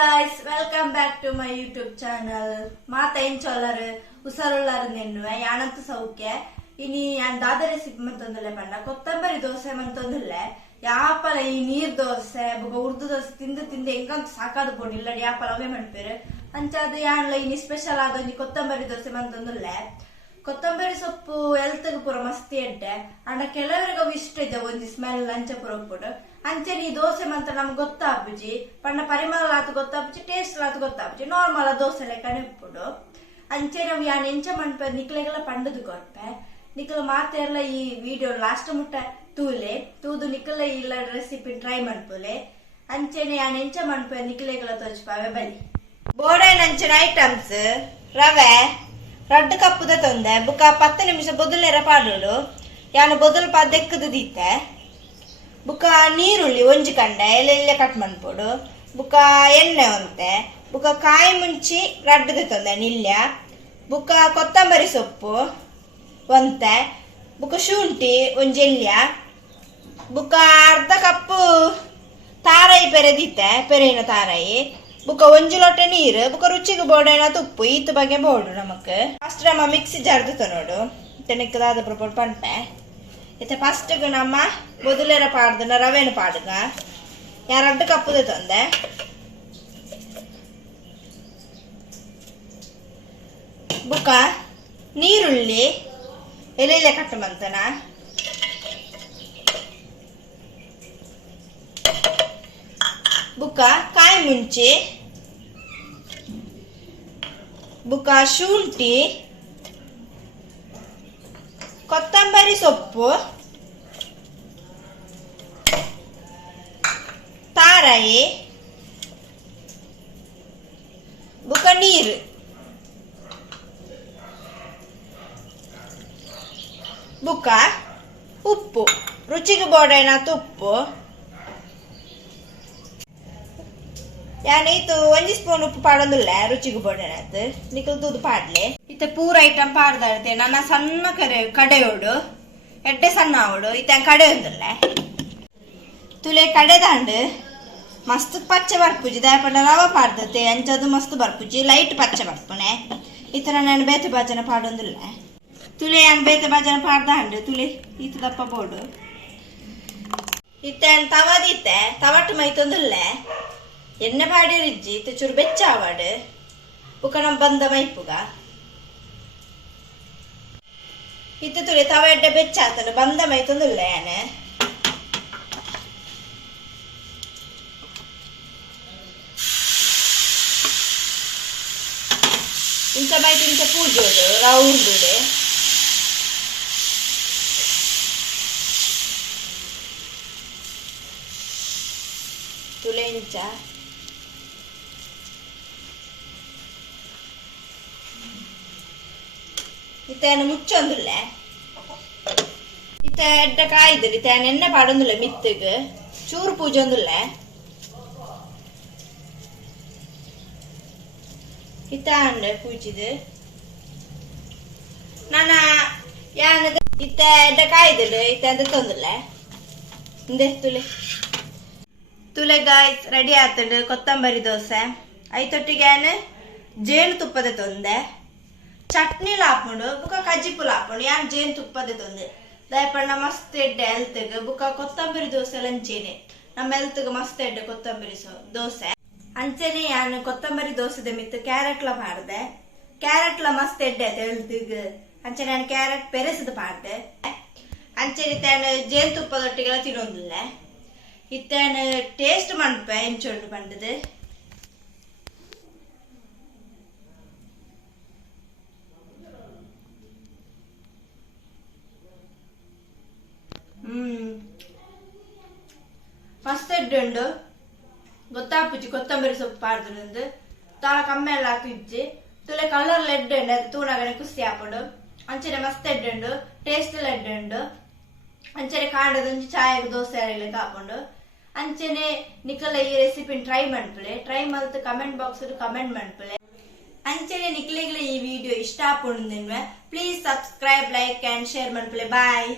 guys, welcome back to my YouTube channel. ಮಾತ ಏನ್ ಚೊಲ್ಲರು ಉಸರುಳ್ಳಾರು ನೆನ್ನುವೆ ಯಾನಂತ ಸೌಖ್ಯ ಇನಿ ಯಾನ್ ದಾದ ರೆಸಿಪಿ ಮಂತೊಂದುಲ್ಲೆ ಪಂಡ ಕೊತ್ತಂಬರಿ ದೋಸೆ ಮಂತೊಂದುಲ್ಲೆ ಯಾಪಲ ಈ ನೀರ್ ದೋಸೆ ಬೊಕ ಉರ್ದು ದೋಸೆ ತಿಂದು ತಿಂದು ಎಂಕಂತ ಸಾಕಾದು ಪೋಂಡು ಇಲ್ಲಡಿ ಯಾಪಲ ಅವೇ ಮನ್ಪೇರು ಅಂಚಾದ ಯಾನ್ಲ ಇನಿ ಸ್ಪೆಷಲ್ ಆದ ಒಂಜಿ ಕೊತ್ತಂಬರಿ ದೋಸೆ ಮಂತೊಂದುಲ್ಲೆ ಕೊತ್ತಂಬರಿ ಸೊಪ್ಪು ಎಲ್ತಗ ಪೂರ ಮಸ್ತಿ ಎಡ್ಡೆ ಅಂಡ ಕೆಲವರಿಗೆ ಇಷ್ಟ ಇದೆ ಒಂಜಿ ಸ್ಮೆಲ್ ಅಂಚ ಪೂರ ಉಪ್ಪುಡು ಅಂಚೆನಿ ದೋಸೆ ಮಂತ ನಮ್ಗೆ ಗೊತ್ತಾಪುಜಿ ಪಂಡ ಪರಿಮಳ ಆತು ಗೊತ್ತಾಪುಜಿ ಟೇಸ್ಟ್ ಆತು ಗೊತ್ತಾಪುಜಿ ನಾರ್ಮಲ್ ದೋಸೆ ಲೆಕ್ಕನೆ ಉಪ್ಪುಡು ಅಂಚೆ ನಾವು ಯಾನ್ ಎಂಚ ಮನ್ಪ ನಿಕ್ಲೆಗೆಲ್ಲ ಪಂಡದು ಕೊಡ್ಪೆ ನಿಕ್ಲ ಮಾತೆಲ್ಲ ಈ ವಿಡಿಯೋ ಲಾಸ್ಟ್ ಮುಟ್ಟ ತೂಲೆ ತೂದು ನಿಕ್ಲ ಇಲ್ಲ ರೆಸಿಪಿ ಟ್ರೈ ಮನ್ಪುಲೆ ಅಂಚೆನೆ ಯಾನ್ ಎಂಚ ಮನ್ಪ ನಿಕ್ಲೆಗೆಲ್ಲ ತೋಚ್ಪಾವೆ ಬಲಿ ಬೋಡೈನ್ ಅಂಚೆನ ಐಟಮ್ಸ್ ರವೆ ರಡ್ಡು ಕಪ್ಪುದ ತೊಂದೆ ಬುಕ್ಕ 10 ನಿಮಿಷ ಬೊದಲೇರ ಪಾಡೋಡು ಯಾನು ಬೊದಲು ಪಾದೆಕ್ಕದು ದೀತೆ ಬುಕ್ಕ ನೀರುಳ್ಳಿ ಒಂಜಿ ಕಂಡೆ ಎಲೆ ಕಟ್ ಮನ್ಪೋಡು ಬುಕ್ಕ ಎಣ್ಣೆ ಒಂತೆ ಬುಕ್ಕ ಕಾಯಿ ಮುಂಚಿ ರಡ್ಡದ ತೊಂದೆ ನಿಲ್ಯ ಬುಕ್ಕ ಕೊತ್ತಂಬರಿ ಸೊಪ್ಪು ಒಂತೆ ಬುಕ್ಕ ಶುಂಠಿ ಒಂಜಿ ಎಲ್ಯ ಬುಕ್ಕ ಅರ್ಧ ಕಪ್ಪು ತಾರಾಯಿ ಪೆರೆದಿತ್ತೆ ಪೆರೆಯಿನ ತಾರಾಯಿ ಬುಕ್ಕ ಒಂಜಿ ಲೋಟೆ ನೀರು ಬುಕ್ಕ ರುಚಿಗೆ ಬೋಡೇನ ತುಪ್ಪು ಈತ ಬಗ್ಗೆ ಬೋಡು ನಮಕ್ ಫಸ್ಟ್ ನಮ್ಮ ಮಿಕ್ಸಿ ಜಾರ್ದು ನೋಡು ತೆನಕ್ಕದಾದ ಪ್ರಪೋಡ್ ಪಂಟೆ ಇತ್ತೆ ಫಸ್ಟ್ ನಮ್ಮ ಬೊದಲೇರ ಪಾಡ್ದನ ರವೆನ ಪಾಡುಗ ಯಾನ್ 2 ಕಪ್ಪುದ ತೊಂದೆ ಬುಕ್ಕ ನೀರುಳ್ಳಿ ಎಲೆ ಕಟ್ಟು ಮಂತನ ಬುಕ್ಕ ಕಾಯಿ ಮುಂಚಿ ಬುಕ್ಕ ಶುಂಠಿ ಕೊತ್ತಂಬರಿ ಸೊಪ್ಪು ತಾರಾಯಿ ಬುಕ್ಕ ನೀರು ಬುಕ್ಕ ಉಪ್ಪು ರುಚಿಗೆ ಬೋಡೈನಾತ ಉಪ್ಪು ಯಾನ್ ಈತು ಒಂಜಿ ಸ್ಪೂನ್ ಉಪ್ಪು ಪಾಡೊಂದುಲ್ಲೆ ರುಚಿಗೆ ಬೋಡೈನಾತ ನಿಕಲ್ ತೂದು ಪಾಡ್ಲೆ ಇತ್ತೆ ಪೂರ ಐಟಮ್ ಪಾಡ್ದಾಡ್ತೆ ನನ್ನ ಸಣ್ಣ ಕಡೆಯೋಡು ಎಡ್ಡೆ ಸಣ್ಣ ಆವಡು ಇತ್ತೆ ಕಡೆ ಒಂದುಲ್ಲೆ ತುಲೆ ಕಡೆದಾಂಡ್ ಮಸ್ತ್ ಪಚ್ಚೆ ಬರ್ಪುಜಿ ದಯಪಂಡ ರವ ಪಾಡ್ದತೆ ಅಂಚದು ಮಸ್ತ್ ಬರ್ಪುಜಿ ಲೈಟ್ ಪಚ್ಚೆ ಬರ್ಪುನೆ ಇತರ ನಾನು ಬೇತೆ ಬಾಜನ ಪಾಡೊಂದುಲ್ಲೆ ತುಲೆ ಯಾನ್ ಬೇತೆ ಬಾಜನ ಪಾಡ್ದಾಂಡ್ ತುಲೆ ಈತ ದಪ್ಪ ಬೋಡು ಇತ್ತೆ ತವದಿತ್ತೆ ತವಟ್ಟು ಮೈತೊಂದುಲ್ಲೆ ಎಣ್ಣೆ ಪಾಡಿರಿಜ್ಜಿ ಇತ್ತೆ ಚೂರು ಬೆಚ್ಚ ಆವಾಡು ಬುಕ್ಕ ನಮ್ ಬಂದ ಮೈಪುಗ ಇತ್ತೆ ತುಳಿ ತವ ಎಡ್ಡೆ ಬೆಚ್ಚ ಆತನು ಬಂದ ಮೈತೊಂದುಲ್ಲೆ ಯಾನೆ ಇಂಚ ಮೈತು ಇಂಚ ಪೂಜೋಡು ರೌಂಡುಡೆ ತುಲೆ ಇಂಚ ಇತ್ತೇನು ಮುಚ್ಚೊಂದುಲ್ಲೆ ಇತ್ತ ಎಡ್ಡ ಕಾಯ್ದಿರಿ ಇತ್ತೇನು ಎಣ್ಣೆ ಪಾಡೊಂದುಲ್ಲೆ ಮಿತ್ತಿಗೆ ಚೂರು ಪೂಜೊಂದುಲ್ಲೆ ಇತ್ತ ಅಂಡೆ ಪೂಜಿದು ನನ್ನ ಯಾನದ ಇತ್ತ ಎಡ್ಡ ಕಾಯ್ದಿಡು ಇತ್ತ ಅಂತ ತೊಂದುಲ್ಲೆ ಹಿಂದೆ ತುಲೆ ಗಾಯ್ಸ್ ರೆಡಿ ಆತಂಡು ಕೊತ್ತಂಬರಿ ದೋಸೆ ಐತೊಟ್ಟಿಗೆ ಜೇನು ತುಪ್ಪದ ತೊಂದೆ ಚಟ್ನಿ ಲಾಪುಂಡು ಬುಕ್ಕ ಕಜ್ಜಿಪುಲ್ ಹಾಕೊಂಡು ಯಾನ್ ಜೇನು ತುಪ್ಪದ ತೊಂದೆ ದಯಪಣ್ಣ ಮಸ್ತ್ ಎಡ್ಡೆ ಹೆಲ್ತ್ಗೆ ಬುಕ್ಕ ಕೊತ್ತಂಬರಿ ದೋಸೆ ಲಂಚೇನೆ ನಮ್ಮ ಹೆಲ್ತ್ಗೆ ಮಸ್ತ್ ಎಡ್ಡೆ ಕೊತ್ತಂಬರಿ ದೋಸೆ ಅಂಚೆನೆ ಯಾನ್ ಕೊತ್ತಂಬರಿ ದೋಸೆದ ಮಿತ್ತು ಕ್ಯಾರೆಟ್ಲ ಪಾಡ್ದೆ ಕ್ಯಾರೆಟ್ಲ ಮಸ್ತ್ ಎಡ್ಡೆ ಆಯ್ತು ಹೆಲ್ತ್ಗೆ ಅಂಚೆನೆ ನಾನು ಕ್ಯಾರೆಟ್ ಪೆರೆಸದು ಪಾಡ್ದೆ ಅಂಚೆನೆ ಇತ್ತೇನು ಜೇನು ತುಪ್ಪದೊಟ್ಟಿಗೆಲ್ಲ ತಿನ್ನೊಂದಿಲ್ಲ ಇತ್ತೇನು ಟೇಸ್ಟ್ ಮನ್ಪೆ ಎಂಚೊಂಡು ಪಂಡದು ಫಸ್ಟ್ ಎಡ್ಡು ಗೊತ್ತಾಪುಜಿ ಕೊತ್ತಂಬರಿ ಸೊಪ್ಪು ಪಾಡ್ದು ತಾಳ ಕಮ್ಮಿ ಎಲ್ಲ ಹಾಕಿಜ್ಜಿ ತುಲೆ ಕಲರ್ ಎಡ್ಡು ಅದು ತೂಣಗನೆ ಕುಸ್ತಿ ಹಾಕೊಂಡು ಅಂಚನೆ ಮಸ್ತ್ ಎಡ್ಡು ಟೇಸ್ಟ್ ಎಲ್ಲ ಎಡ್ಡು ಅಂಚನೆ ಕಾಂಡದೊಂದು ಚಾಯಗೆ ದೋಸೆ ಎಲ್ಲ ಹಾಕೊಂಡು ಅಂಚನೆ ನಿಕಲ ಈ ರೆಸಿಪಿ ಟ್ರೈ ಮನ್ಪುಲೆ ಟ್ರೈ ಮಲ್ತು ಕಮೆಂಟ್ ಬಾಕ್ಸ್ ಕಮೆಂಟ್ ಮನ್ಪುಲೆ ಅಂಚನೆ ನಿಕ್ಲೆಗ್ಲ ಈ ವಿಡಿಯೋ ಇಷ್ಟ ಆಪುಂಡು please subscribe like and share ಮನ್ಪುಲೆ ಬಾಯ್.